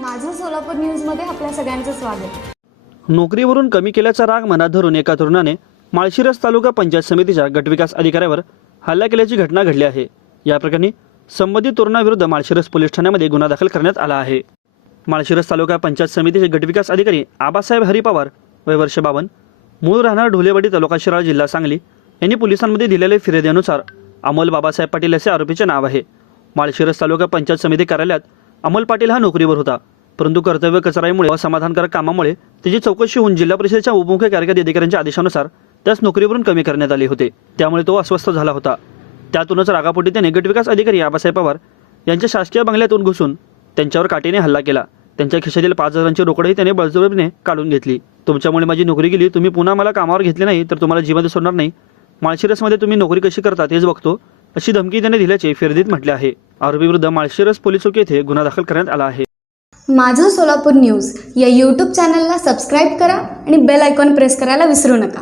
माझं सोलापूर न्यूजमध्ये आपल्या सगळ्यांचं स्वागत. नोकरीवरून कमी केल्याचा राग मनात धरून एका तरुणाने माळशिरस तालुका पंचायत समितीच्या गटविकास अधिकाऱ्यावर हल्ला केल्याची घटना घडली आहे. या प्रकरणी संबंधित तरुणाविरुद्ध माळशिरस पोलीस ठाण्यामध्ये गुन्हा दाखल करण्यात आला आहे. माळशिरस तालुका पंचायत समितीचे गटविकास अधिकारी आबासाहेब हरी पवार वय वर्ष बावन मूळ राहणार ढोलेवाडी तालुका शिराळा जिल्हा सांगली यांनी पोलिसांमध्ये दिलेल्या फिर्यादीनुसार अमोल बाबासाहेब पाटील असे आरोपीचे नाव आहे. माळशिरस तालुका पंचायत समिती कार्यालयात अमोल पाटील हा नोकरीवर होता. परंतु कर्तव्य कचराईमुळे असमाधानकारक कामामुळे त्याची चौकशी होऊन जिल्हा परिषदेच्या उपमुख्य कार्यकारी अधिकाऱ्यांच्या आदेशानुसार त्यास नोकरीवरून कमी करण्यात आले होते. त्यामुळे तो अस्वस्थ झाला होता. त्यातूनच रागापोटी त्याने गटविकास अधिकारी आबासाहेब पवार यांच्या शासकीय बंगल्यातून घुसून त्यांच्यावर काठीने हल्ला केला. त्यांच्या खिशातील पाच हजारांची रोकडही त्याने बळजबरीने काढून घेतली. तुमच्यामुळे माझी नोकरी गेली तुम्ही पुन्हा मला कामावर घेतले नाही तर तुम्हाला जीवन सोडणार नाही. माळशिरसमध्ये तुम्ही नोकरी कशी करता तेच बघतो अशी धमकी त्याने दिल्याचे फिर्दीत म्हटले आहे. आरोपीविरुद्ध माळशिरस पोलीस चौक येथे गुन्हा दाखल करण्यात आला आहे. माझं सोलापूर न्यूज या यूट्यूब चॅनलला सबस्क्राईब करा आणि बेल आयकॉन प्रेस करायला विसरू नका.